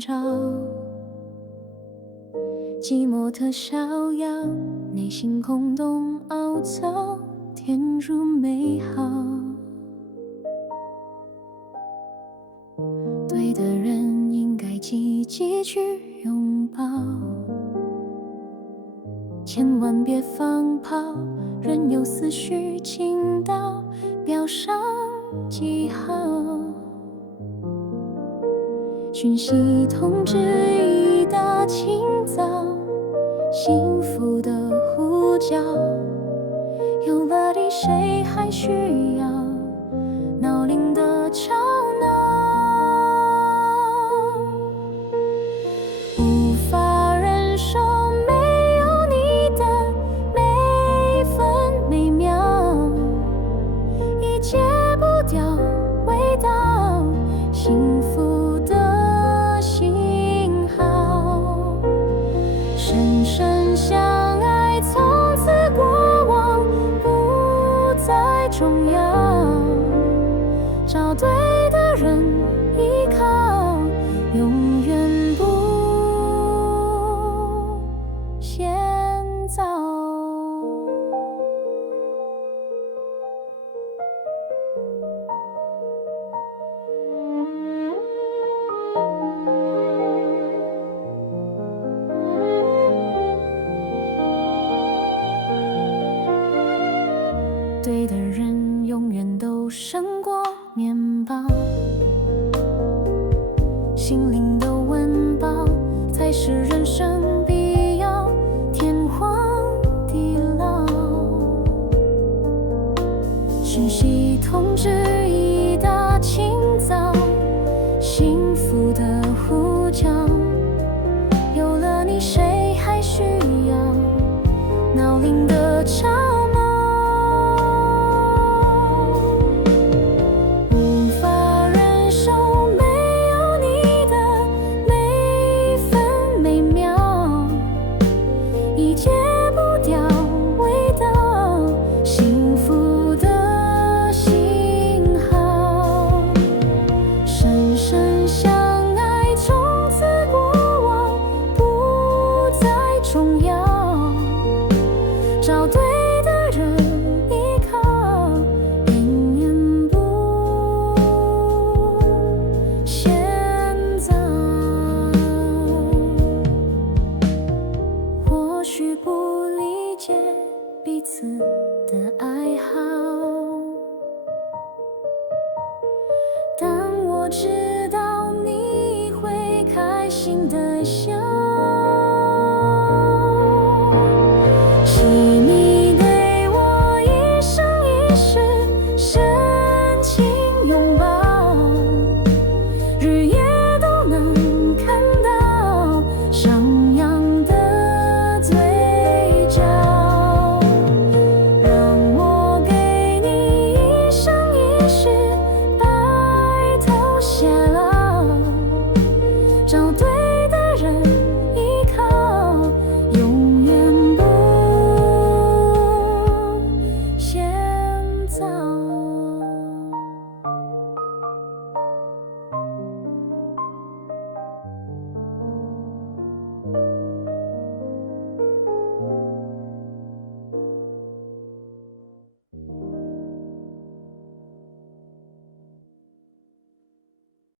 找，寂寞的逍遥，内心空洞凹槽，填入美好。对的人应该积极去拥抱，千万别放炮，任由思绪倾倒，标上记号。讯息通知一大清早，幸福的呼叫，有了你谁还需要闹铃的吵闹？无法忍受没有你的每分每秒，已戒不掉味道，幸福的信号。深深相爱，从此过往不再重要，找对的人依靠，永远不嫌早。对的人永远都胜过面包，心灵的温饱才是人生必要，天荒地老。讯息通知